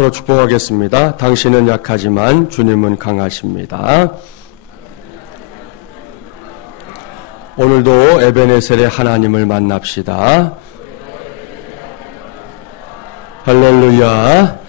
서로 축복하겠습니다. 당신은 약하지만 주님은 강하십니다. 오늘도 에베네셀의 하나님을 만납시다. 할렐루야.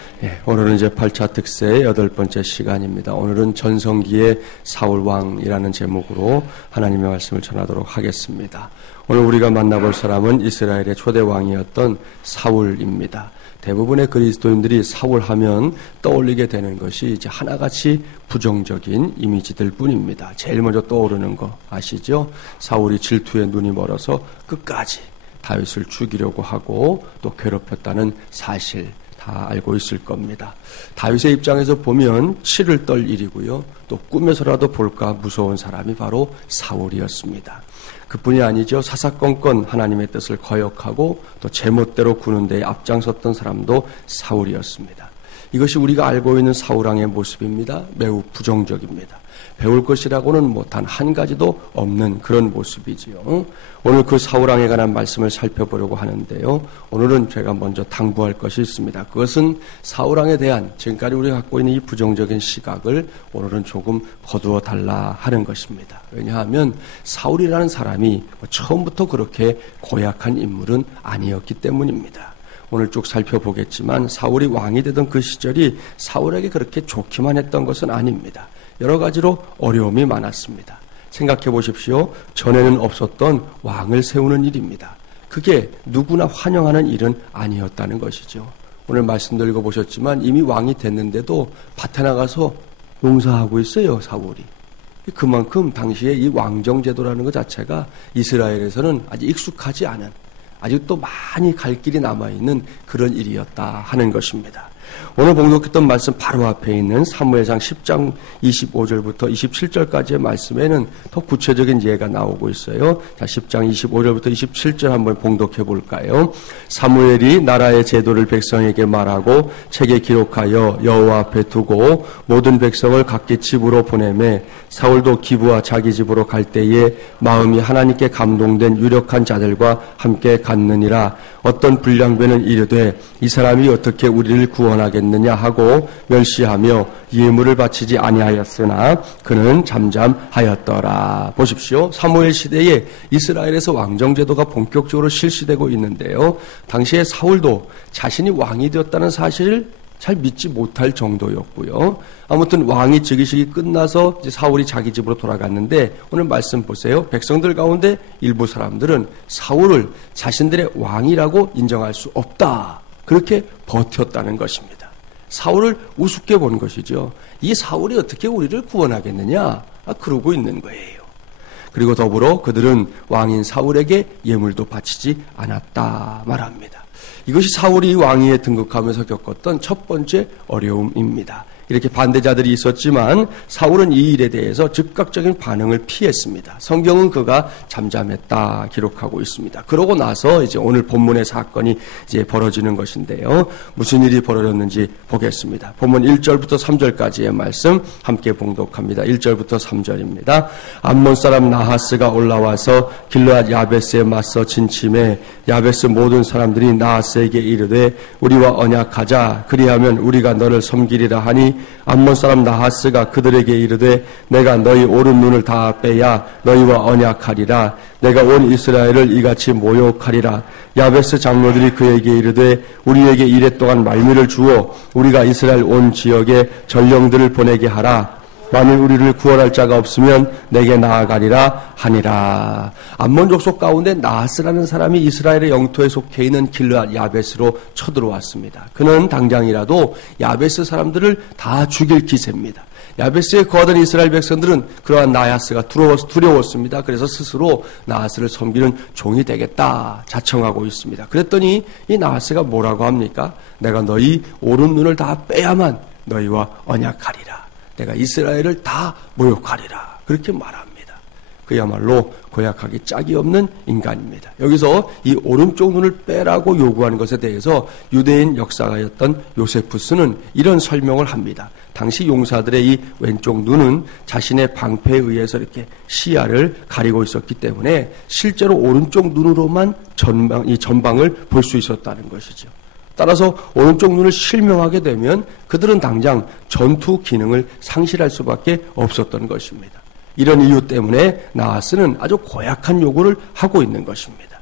오늘은 이제 8차 특세의 8번째 시간입니다. 오늘은 전성기의 사울왕이라는 제목으로 하나님의 말씀을 전하도록 하겠습니다. 오늘 우리가 만나볼 사람은 이스라엘의 초대 왕이었던 사울입니다. 대부분의 그리스도인들이 사울하면 떠올리게 되는 것이 이제 하나같이 부정적인 이미지들 뿐입니다. 제일 먼저 떠오르는 거 아시죠? 사울이 질투에 눈이 멀어서 끝까지 다윗을 죽이려고 하고 또 괴롭혔다는 사실 다 알고 있을 겁니다. 다윗의 입장에서 보면 치를 떨 일이고요. 또 꿈에서라도 볼까 무서운 사람이 바로 사울이었습니다. 그뿐이 아니죠. 사사건건 하나님의 뜻을 거역하고 또 제멋대로 구는 데에 앞장섰던 사람도 사울이었습니다. 이것이 우리가 알고 있는 사울왕의 모습입니다. 매우 부정적입니다. 배울 것이라고는 단 한 가지도 없는 그런 모습이지요. 오늘 그 사울왕에 관한 말씀을 살펴보려고 하는데요. 오늘은 제가 먼저 당부할 것이 있습니다. 그것은 사울왕에 대한 지금까지 우리가 갖고 있는 이 부정적인 시각을 오늘은 조금 거두어 달라 하는 것입니다. 왜냐하면 사울이라는 사람이 처음부터 그렇게 고약한 인물은 아니었기 때문입니다. 오늘 쭉 살펴보겠지만 사울이 왕이 되던 그 시절이 사울에게 그렇게 좋기만 했던 것은 아닙니다. 여러 가지로 어려움이 많았습니다. 생각해 보십시오. 전에는 없었던 왕을 세우는 일입니다. 그게 누구나 환영하는 일은 아니었다는 것이죠. 오늘 말씀도 읽어보셨지만 이미 왕이 됐는데도 밭에 나가서 농사하고 있어요, 사울이. 그만큼 당시에 이 왕정제도라는 것 자체가 이스라엘에서는 아직 익숙하지 않은, 아직도 많이 갈 길이 남아있는 그런 일이었다 하는 것입니다. 오늘 봉독했던 말씀 바로 앞에 있는 사무엘상 10장 25절부터 27절까지의 말씀에는 더 구체적인 예가 나오고 있어요. 자, 10장 25절부터 27절 한번 봉독해 볼까요? 사무엘이 나라의 제도를 백성에게 말하고 책에 기록하여 여호와 앞에 두고 모든 백성을 각기 집으로 보내매 사울도 기브와 자기 집으로 갈 때에 마음이 하나님께 감동된 유력한 자들과 함께 갔느니라. 어떤 불량배는 이르되 이 사람이 어떻게 우리를 구원하겠느냐 하고 멸시하며 예물을 바치지 아니하였으나 그는 잠잠하였더라. 보십시오. 사무엘 시대에 이스라엘에서 왕정제도가 본격적으로 실시되고 있는데요. 당시에 사울도 자신이 왕이 되었다는 사실을 잘 믿지 못할 정도였고요. 아무튼 왕이 즉위식이 끝나서 이제 사울이 자기 집으로 돌아갔는데 오늘 말씀 보세요. 백성들 가운데 일부 사람들은 사울을 자신들의 왕이라고 인정할 수 없다. 그렇게 버텼다는 것입니다. 사울을 우습게 본 것이죠. 이 사울이 어떻게 우리를 구원하겠느냐? 그러고 있는 거예요. 그리고 더불어 그들은 왕인 사울에게 예물도 바치지 않았다 말합니다. 이것이 사울이 왕위에 등극하면서 겪었던 첫 번째 어려움입니다. 이렇게 반대자들이 있었지만 사울은 이 일에 대해서 즉각적인 반응을 피했습니다. 성경은 그가 잠잠했다 기록하고 있습니다. 그러고 나서 이제 오늘 본문의 사건이 이제 벌어지는 것인데요. 무슨 일이 벌어졌는지 보겠습니다. 본문 1절부터 3절까지의 말씀 함께 봉독합니다. 1절부터 3절입니다. 암몬 사람 나하스가 올라와서 길르앗 야베스에 맞서 진침해 야베스 모든 사람들이 나하스에게 이르되 우리와 언약하자. 그리하면 우리가 너를 섬기리라 하니 암몬 사람 나하스가 그들에게 이르되 내가 너희 오른 눈을 다 빼야 너희와 언약하리라. 내가 온 이스라엘을 이같이 모욕하리라. 야베스 장로들이 그에게 이르되 우리에게 이레 동안 말미를 주어 우리가 이스라엘 온 지역에 전령들을 보내게 하라. 만일 우리를 구원할 자가 없으면 내게 나아가리라 하니라. 암몬 족속 가운데 나하스라는 사람이 이스라엘의 영토에 속해 있는 길르앗 야베스로 쳐들어왔습니다. 그는 당장이라도 야베스 사람들을 다 죽일 기세입니다. 야베스에 거하던 이스라엘 백성들은 그러한 나하스가 두려웠습니다. 그래서 스스로 나하스를 섬기는 종이 되겠다 자청하고 있습니다. 그랬더니 이 나하스가 뭐라고 합니까? 내가 너희 오른 눈을 다 빼야만 너희와 언약하리라. 내가 이스라엘을 다 모욕하리라. 그렇게 말합니다. 그야말로 고약하기 짝이 없는 인간입니다. 여기서 이 오른쪽 눈을 빼라고 요구하는 것에 대해서 유대인 역사가였던 요세푸스는 이런 설명을 합니다. 당시 용사들의 이 왼쪽 눈은 자신의 방패에 의해서 이렇게 시야를 가리고 있었기 때문에 실제로 오른쪽 눈으로만 전방을 볼 수 있었다는 것이죠. 따라서 오른쪽 눈을 실명하게 되면 그들은 당장 전투 기능을 상실할 수밖에 없었던 것입니다. 이런 이유 때문에 나하스는 아주 고약한 요구를 하고 있는 것입니다.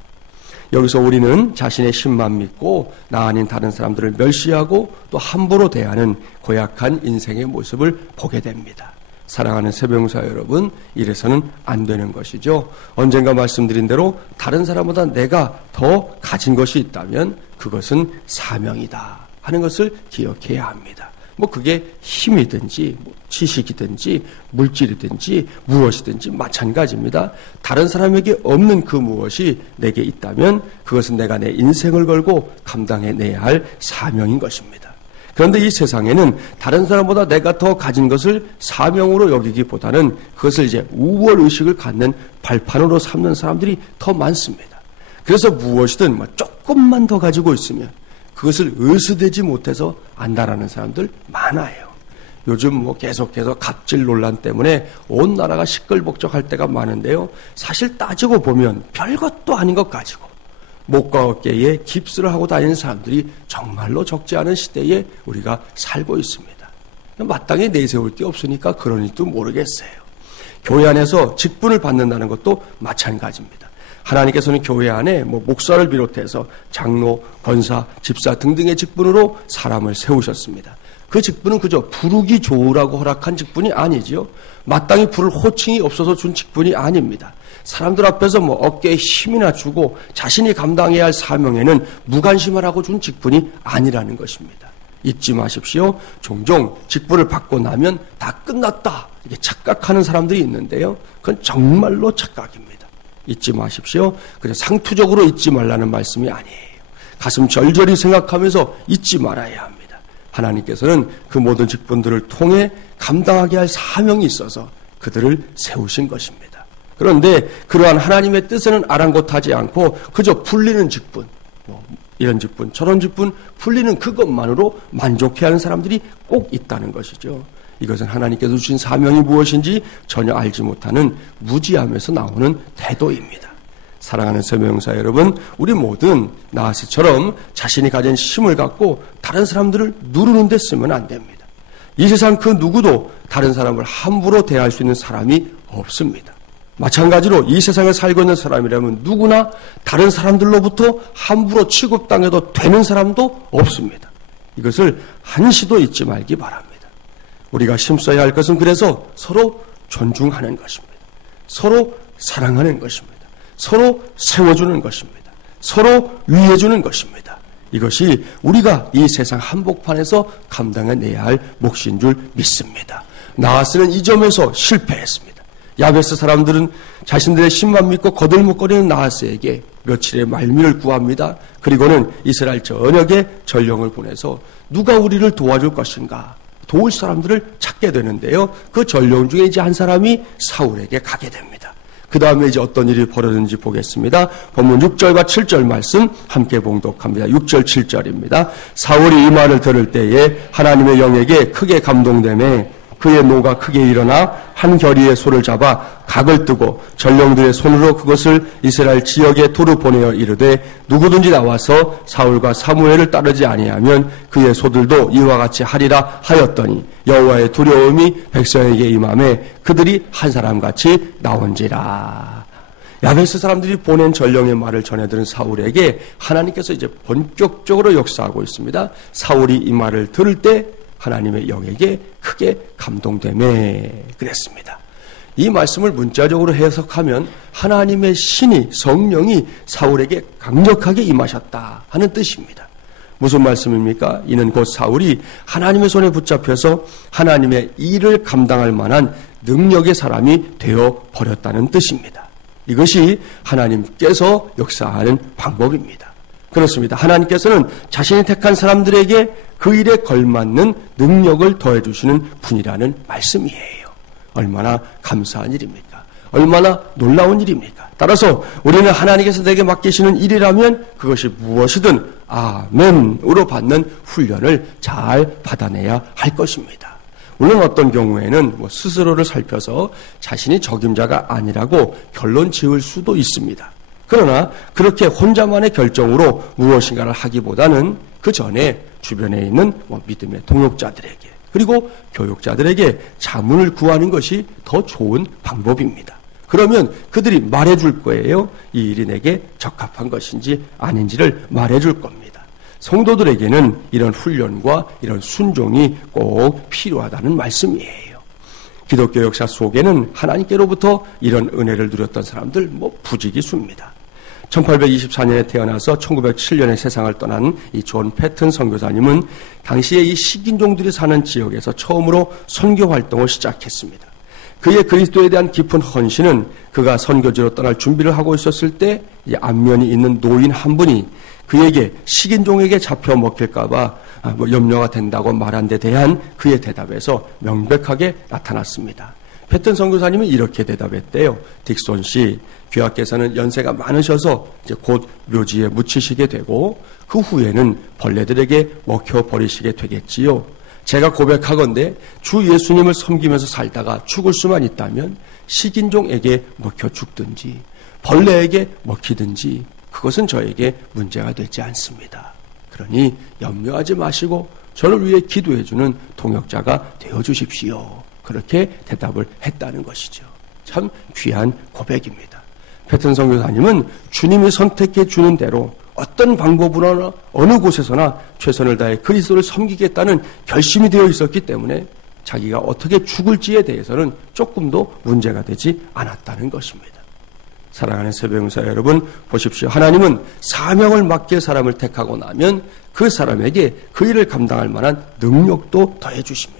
여기서 우리는 자신의 힘만 믿고 나 아닌 다른 사람들을 멸시하고 또 함부로 대하는 고약한 인생의 모습을 보게 됩니다. 사랑하는 새벽용사 여러분, 이래서는 안 되는 것이죠. 언젠가 말씀드린 대로 다른 사람보다 내가 더 가진 것이 있다면 그것은 사명이다 하는 것을 기억해야 합니다. 그게 힘이든지 지식이든지 물질이든지 무엇이든지 마찬가지입니다. 다른 사람에게 없는 그 무엇이 내게 있다면 그것은 내가 내 인생을 걸고 감당해내야 할 사명인 것입니다. 그런데 이 세상에는 다른 사람보다 내가 더 가진 것을 사명으로 여기기보다는 그것을 이제 우월의식을 갖는 발판으로 삼는 사람들이 더 많습니다. 그래서 무엇이든 조금만 더 가지고 있으면 그것을 의수되지 못해서 안달하는 사람들 많아요. 요즘 계속해서 갑질 논란 때문에 온 나라가 시끌벅적할 때가 많은데요. 사실 따지고 보면 별것도 아닌 것 가지고 목과 어깨에 깁스를 하고 다니는 사람들이 정말로 적지 않은 시대에 우리가 살고 있습니다. 마땅히 내세울 게 없으니까 그런지도 모르겠어요. 교회 안에서 직분을 받는다는 것도 마찬가지입니다. 하나님께서는 교회 안에 목사를 비롯해서 장로, 권사, 집사 등등의 직분으로 사람을 세우셨습니다. 그 직분은 그저 부르기 좋으라고 허락한 직분이 아니지요. 마땅히 부를 호칭이 없어서 준 직분이 아닙니다. 사람들 앞에서 어깨에 힘이나 주고 자신이 감당해야 할 사명에는 무관심하라고 준 직분이 아니라는 것입니다. 잊지 마십시오. 종종 직분을 받고 나면 다 끝났다 이렇게 착각하는 사람들이 있는데요. 그건 정말로 착각입니다. 잊지 마십시오. 그냥 상투적으로 잊지 말라는 말씀이 아니에요. 가슴 절절히 생각하면서 잊지 말아야 합니다. 하나님께서는 그 모든 직분들을 통해 감당하게 할 사명이 있어서 그들을 세우신 것입니다. 그런데 그러한 하나님의 뜻에는 아랑곳하지 않고 그저 풀리는 직분, 이런 직분, 저런 직분, 풀리는 그것만으로 만족해하는 사람들이 꼭 있다는 것이죠. 이것은 하나님께서 주신 사명이 무엇인지 전혀 알지 못하는 무지함에서 나오는 태도입니다. 사랑하는 새벽용사 여러분, 우리 모든 나하스처럼 자신이 가진 힘을 갖고 다른 사람들을 누르는 데 쓰면 안 됩니다. 이 세상 그 누구도 다른 사람을 함부로 대할 수 있는 사람이 없습니다. 마찬가지로 이 세상에 살고 있는 사람이라면 누구나 다른 사람들로부터 함부로 취급당해도 되는 사람도 없습니다. 이것을 한시도 잊지 말기 바랍니다. 우리가 힘써야 할 것은 그래서 서로 존중하는 것입니다. 서로 사랑하는 것입니다. 서로 세워주는 것입니다. 서로 위해주는 것입니다. 이것이 우리가 이 세상 한복판에서 감당해내야 할 몫인 줄 믿습니다. 나하스는 이 점에서 실패했습니다. 야베스 사람들은 자신들의 힘만 믿고 거들먹거리는 나하스에게 며칠의 말미를 구합니다. 그리고는 이스라엘 전역에 전령을 보내서 누가 우리를 도와줄 것인가 도울 사람들을 찾게 되는데요. 그 전령 중에 이제 한 사람이 사울에게 가게 됩니다. 그 다음에 이제 어떤 일이 벌어졌는지 보겠습니다. 본문 6절과 7절 말씀 함께 봉독합니다. 6절 7절입니다. 사울이 이 말을 들을 때에 하나님의 영에게 크게 감동되매 그의 노가 크게 일어나 한 결의의 소를 잡아 각을 뜨고 전령들의 손으로 그것을 이스라엘 지역에 두루 보내어 이르되 누구든지 나와서 사울과 사무엘을 따르지 아니하면 그의 소들도 이와 같이 하리라 하였더니 여호와의 두려움이 백성에게 임하매 그들이 한 사람같이 나온지라. 야베스 사람들이 보낸 전령의 말을 전해들은 사울에게 하나님께서 이제 본격적으로 역사하고 있습니다. 사울이 이 말을 들을 때 하나님의 영에게 크게 감동되매 그랬습니다. 이 말씀을 문자적으로 해석하면 하나님의 신이 성령이 사울에게 강력하게 임하셨다 하는 뜻입니다. 무슨 말씀입니까? 이는 곧 사울이 하나님의 손에 붙잡혀서 하나님의 일을 감당할 만한 능력의 사람이 되어 버렸다는 뜻입니다. 이것이 하나님께서 역사하는 방법입니다. 그렇습니다. 하나님께서는 자신이 택한 사람들에게 그 일에 걸맞는 능력을 더해주시는 분이라는 말씀이에요. 얼마나 감사한 일입니까? 얼마나 놀라운 일입니까? 따라서 우리는 하나님께서 내게 맡기시는 일이라면 그것이 무엇이든 아멘으로 받는 훈련을 잘 받아내야 할 것입니다. 물론 어떤 경우에는 스스로를 살펴서 자신이 적임자가 아니라고 결론 지을 수도 있습니다. 그러나 그렇게 혼자만의 결정으로 무엇인가를 하기보다는 그 전에 주변에 있는 믿음의 동역자들에게 그리고 교육자들에게 자문을 구하는 것이 더 좋은 방법입니다. 그러면 그들이 말해줄 거예요. 이 일이 내게 적합한 것인지 아닌지를 말해줄 겁니다. 성도들에게는 이런 훈련과 이런 순종이 꼭 필요하다는 말씀이에요. 기독교 역사 속에는 하나님께로부터 이런 은혜를 누렸던 사람들 부지기수입니다. 1824년에 태어나서 1907년에 세상을 떠난 이 존 패튼 선교사님은 당시에 이 식인종들이 사는 지역에서 처음으로 선교 활동을 시작했습니다. 그의 그리스도에 대한 깊은 헌신은 그가 선교지로 떠날 준비를 하고 있었을 때 안면이 있는 노인 한 분이 그에게 식인종에게 잡혀 먹힐까봐 염려가 된다고 말한 데 대한 그의 대답에서 명백하게 나타났습니다. 패튼 선교사님은 이렇게 대답했대요. 딕손 씨, 귀하께서는 연세가 많으셔서 이제 곧 묘지에 묻히시게 되고 그 후에는 벌레들에게 먹혀 버리시게 되겠지요. 제가 고백하건대 주 예수님을 섬기면서 살다가 죽을 수만 있다면 식인종에게 먹혀 죽든지 벌레에게 먹히든지 그것은 저에게 문제가 되지 않습니다. 그러니 염려하지 마시고 저를 위해 기도해주는 동역자가 되어주십시오. 그렇게 대답을 했다는 것이죠. 참 귀한 고백입니다. 패튼 선교사님은 주님이 선택해 주는 대로 어떤 방법으로나 어느 곳에서나 최선을 다해 그리스도를 섬기겠다는 결심이 되어 있었기 때문에 자기가 어떻게 죽을지에 대해서는 조금도 문제가 되지 않았다는 것입니다. 사랑하는 새벽용사 여러분, 보십시오. 하나님은 사명을 맡길 사람을 택하고 나면 그 사람에게 그 일을 감당할 만한 능력도 더해 주십니다.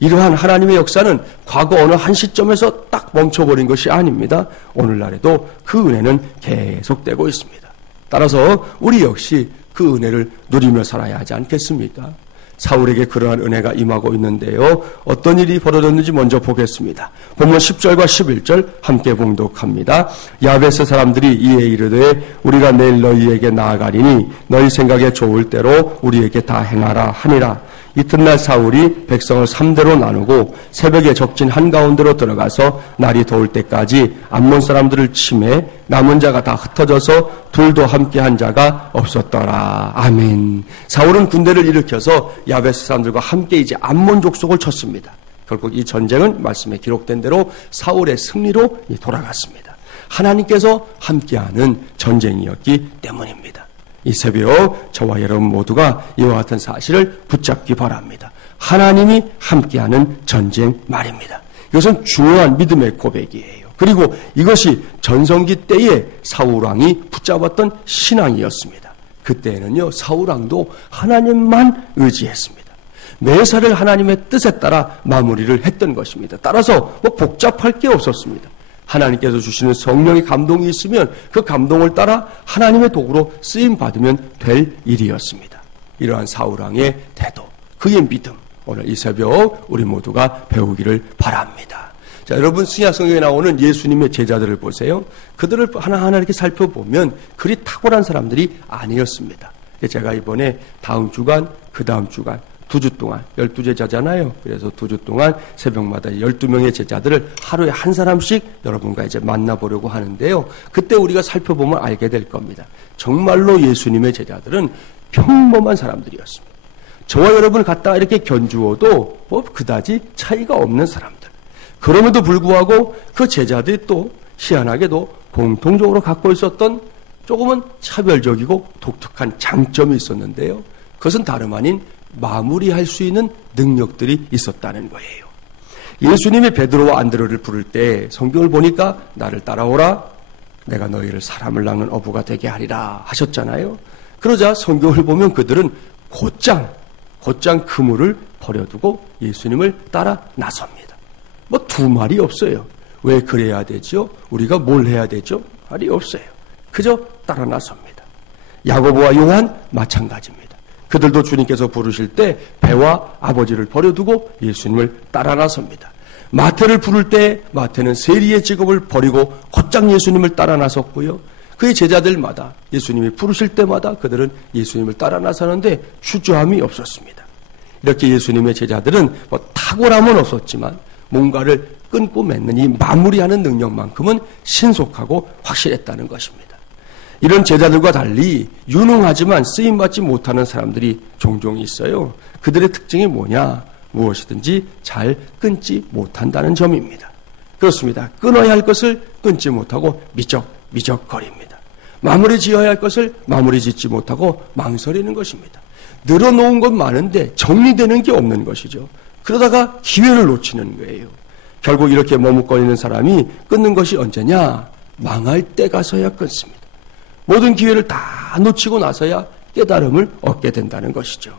이러한 하나님의 역사는 과거 어느 한 시점에서 딱 멈춰버린 것이 아닙니다. 오늘날에도 그 은혜는 계속되고 있습니다. 따라서 우리 역시 그 은혜를 누리며 살아야 하지 않겠습니까? 사울에게 그러한 은혜가 임하고 있는데요. 어떤 일이 벌어졌는지 먼저 보겠습니다. 본문 10절과 11절 함께 봉독합니다. 야베스 사람들이 이에 이르되 우리가 내일 너희에게 나아가리니 너희 생각에 좋을 대로 우리에게 다 행하라 하니라. 이튿날 사울이 백성을 3대로 나누고 새벽에 적진 한가운데로 들어가서 날이 더울 때까지 암몬 사람들을 치매 남은 자가 다 흩어져서 둘도 함께한 자가 없었더라. 아멘. 사울은 군대를 일으켜서 야베스 사람들과 함께 이제 암몬 족속을 쳤습니다. 결국 이 전쟁은 말씀에 기록된 대로 사울의 승리로 돌아갔습니다. 하나님께서 함께하는 전쟁이었기 때문입니다. 이 새벽 저와 여러분 모두가 이와 같은 사실을 붙잡기 바랍니다. 하나님이 함께하는 전쟁 말입니다. 이것은 중요한 믿음의 고백이에요. 그리고 이것이 전성기 때에 사울왕이 붙잡았던 신앙이었습니다. 그때는요, 사울왕도 하나님만 의지했습니다. 매사를 하나님의 뜻에 따라 마무리를 했던 것입니다. 따라서 복잡할 게 없었습니다. 하나님께서 주시는 성령의 감동이 있으면 그 감동을 따라 하나님의 도구로 쓰임받으면 될 일이었습니다. 이러한 사울왕의 태도, 그의 믿음, 오늘 이 새벽 우리 모두가 배우기를 바랍니다. 자, 여러분 신약 성경에 나오는 예수님의 제자들을 보세요. 그들을 하나하나 이렇게 살펴보면 그리 탁월한 사람들이 아니었습니다. 제가 이번에 다음 주간, 그 다음 주간 2주 동안 12제자잖아요. 그래서 2주 동안 새벽마다 12명의 제자들을 하루에 한 사람씩 여러분과 이제 만나보려고 하는데요. 그때 우리가 살펴보면 알게 될 겁니다. 정말로 예수님의 제자들은 평범한 사람들이었습니다. 저와 여러분을 갖다가 이렇게 견주어도 그다지 차이가 없는 사람들. 그럼에도 불구하고 그 제자들이 또 희한하게도 공통적으로 갖고 있었던 조금은 차별적이고 독특한 장점이 있었는데요. 그것은 다름 아닌 마무리할 수 있는 능력들이 있었다는 거예요. 예수님이 베드로와 안드레를 부를 때 성경을 보니까 나를 따라오라 내가 너희를 사람을 낚는 어부가 되게 하리라 하셨잖아요. 그러자 성경을 보면 그들은 곧장 그물을 버려두고 예수님을 따라 나섭니다. 두 말이 없어요. 왜 그래야 되죠? 우리가 뭘 해야 되죠? 말이 없어요. 그저 따라 나섭니다. 야고보와 요한 마찬가지입니다. 그들도 주님께서 부르실 때 배와 아버지를 버려두고 예수님을 따라 나섭니다. 마태를 부를 때 마태는 세리의 직업을 버리고 곧장 예수님을 따라 나섰고요. 그의 제자들마다 예수님이 부르실 때마다 그들은 예수님을 따라 나서는데 주저함이 없었습니다. 이렇게 예수님의 제자들은 탁월함은 없었지만 뭔가를 끊고 맺는 이 마무리하는 능력만큼은 신속하고 확실했다는 것입니다. 이런 제자들과 달리 유능하지만 쓰임받지 못하는 사람들이 종종 있어요. 그들의 특징이 뭐냐? 무엇이든지 잘 끊지 못한다는 점입니다. 그렇습니다. 끊어야 할 것을 끊지 못하고 미적거립니다. 마무리 지어야 할 것을 마무리 짓지 못하고 망설이는 것입니다. 늘어놓은 건 많은데 정리되는 게 없는 것이죠. 그러다가 기회를 놓치는 거예요. 결국 이렇게 머뭇거리는 사람이 끊는 것이 언제냐? 망할 때 가서야 끊습니다. 모든 기회를 다 놓치고 나서야 깨달음을 얻게 된다는 것이죠.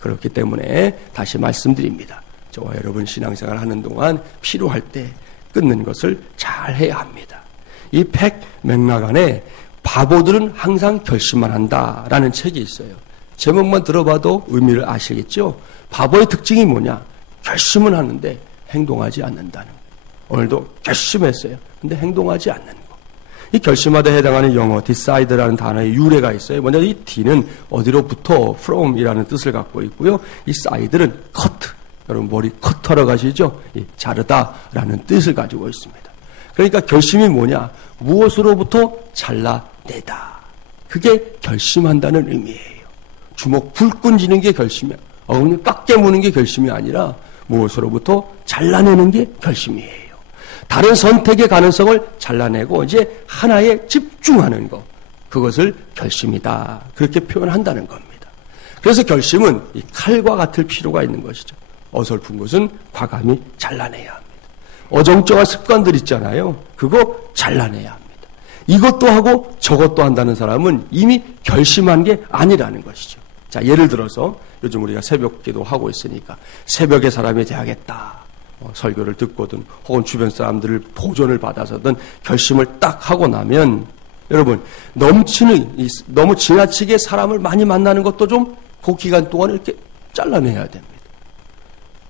그렇기 때문에 다시 말씀드립니다. 저와 여러분 신앙생활 하는 동안 필요할 때 끊는 것을 잘 해야 합니다. 이 팩 맥락 안에 바보들은 항상 결심만 한다라는 책이 있어요. 제목만 들어봐도 의미를 아시겠죠? 바보의 특징이 뭐냐? 결심은 하는데 행동하지 않는다는 거. 오늘도 결심했어요. 근데 행동하지 않는 거. 이 결심하다에 해당하는 영어 decide라는 단어의 유래가 있어요. 먼저 이 D는 어디로부터 from이라는 뜻을 갖고 있고요. 이 side는 cut, 여러분 머리 컷하러 가시죠? 이 자르다라는 뜻을 가지고 있습니다. 그러니까 결심이 뭐냐? 무엇으로부터 잘라내다. 그게 결심한다는 의미예요. 주먹 불끈 쥐는 게 결심이야. 어금니 꽉 깨무는 게 결심이 아니라 무엇으로부터 잘라내는 게 결심이에요. 다른 선택의 가능성을 잘라내고 이제 하나에 집중하는 것. 그것을 결심이다. 그렇게 표현한다는 겁니다. 그래서 결심은 이 칼과 같을 필요가 있는 것이죠. 어설픈 것은 과감히 잘라내야 합니다. 어정쩡한 습관들 있잖아요. 그거 잘라내야 합니다. 이것도 하고 저것도 한다는 사람은 이미 결심한 게 아니라는 것이죠. 자, 예를 들어서 요즘 우리가 새벽 기도 하고 있으니까 새벽에 사람이 돼야겠다. 설교를 듣거든 혹은 주변 사람들을 도전을 받아서든 결심을 딱 하고 나면 여러분 너무 지나치게 사람을 많이 만나는 것도 좀 그 기간 동안 이렇게 잘라내야 됩니다.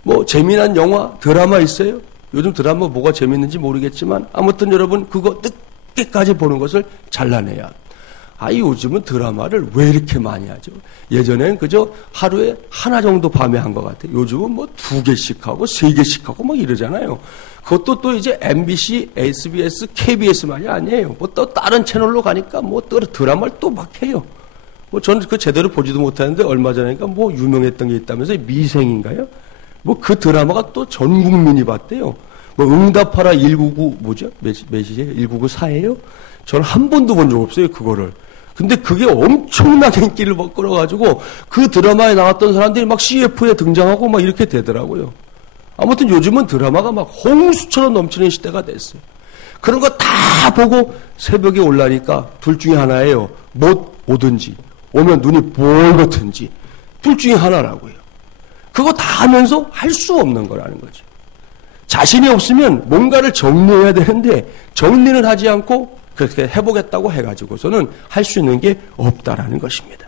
뭐 재미난 영화, 드라마 있어요? 요즘 드라마 뭐가 재밌는지 모르겠지만 아무튼 여러분 그거 늦게까지 보는 것을 잘라내야 합니다. 요즘은 드라마를 왜 이렇게 많이 하죠? 예전에는 그저 하루에 하나 정도 밤에 한 것 같아요. 요즘은 뭐 2개씩 하고 3개씩 하고 막 이러잖아요. 그것도 또 이제 MBC, SBS, KBS만이 아니에요. 뭐 또 다른 채널로 가니까 뭐 또 드라마를 또 막 해요. 뭐 저는 그 제대로 보지도 못하는데 얼마 전에니까 뭐 유명했던 게 있다면서 미생인가요? 뭐 그 드라마가 또 전 국민이 봤대요. 뭐 응답하라 199 뭐죠? 몇이에요? 1994예요? 저는 한 번도 본 적 없어요, 그거를. 근데 그게 엄청나게 인기를 끌어가지고 그 드라마에 나왔던 사람들이 막 CF에 등장하고 막 이렇게 되더라고요. 아무튼 요즘은 드라마가 막 홍수처럼 넘치는 시대가 됐어요. 그런 거 다 보고 새벽에 올라니까 둘 중에 하나예요. 못 오든지 오면 눈이 볼거든지 둘 중에 하나라고요. 그거 다 하면서 할 수 없는 거라는 거죠. 자신이 없으면 뭔가를 정리해야 되는데 정리는 하지 않고 그렇게 해보겠다고 해가지고서는 할 수 있는 게 없다라는 것입니다.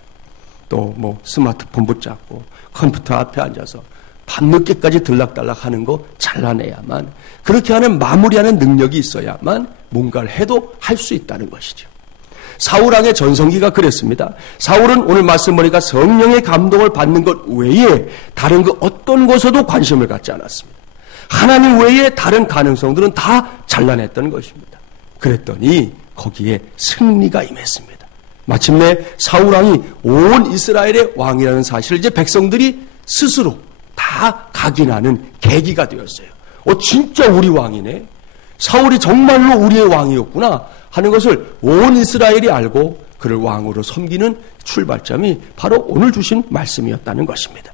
또 뭐 스마트폰 붙잡고 컴퓨터 앞에 앉아서 밤늦게까지 들락달락 하는 거 잘라내야만 그렇게 하는 마무리하는 능력이 있어야만 뭔가를 해도 할 수 있다는 것이죠. 사울왕의 전성기가 그랬습니다. 사울은 오늘 말씀 보니까 성령의 감동을 받는 것 외에 다른 그 어떤 것에도 관심을 갖지 않았습니다. 하나님 외에 다른 가능성들은 다 잘라냈던 것입니다. 그랬더니 거기에 승리가 임했습니다. 마침내 사울왕이 온 이스라엘의 왕이라는 사실을 이제 백성들이 스스로 다 각인하는 계기가 되었어요. 진짜 우리 왕이네. 사울이 정말로 우리의 왕이었구나 하는 것을 온 이스라엘이 알고 그를 왕으로 섬기는 출발점이 바로 오늘 주신 말씀이었다는 것입니다.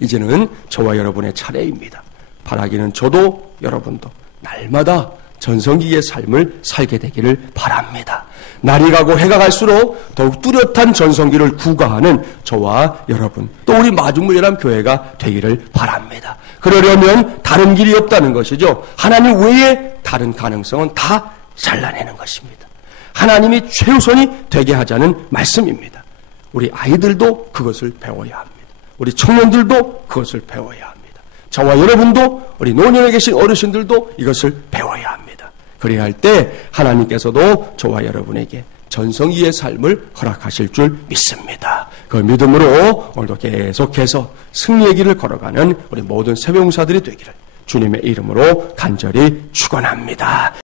이제는 저와 여러분의 차례입니다. 바라기는 저도 여러분도 날마다 전성기의 삶을 살게 되기를 바랍니다. 날이 가고 해가 갈수록 더욱 뚜렷한 전성기를 구가하는 저와 여러분 또 우리 마중물연합교회가 되기를 바랍니다. 그러려면 다른 길이 없다는 것이죠. 하나님 외에 다른 가능성은 다 잘라내는 것입니다. 하나님이 최우선이 되게 하자는 말씀입니다. 우리 아이들도 그것을 배워야 합니다. 우리 청년들도 그것을 배워야 합니다. 저와 여러분도 우리 노년에 계신 어르신들도 이것을 배워야 합니다. 그래야 할 때 하나님께서도 저와 여러분에게 전성기의 삶을 허락하실 줄 믿습니다. 그 믿음으로 오늘도 계속해서 승리의 길을 걸어가는 우리 모든 새벽무사들이 되기를 주님의 이름으로 간절히 축원합니다.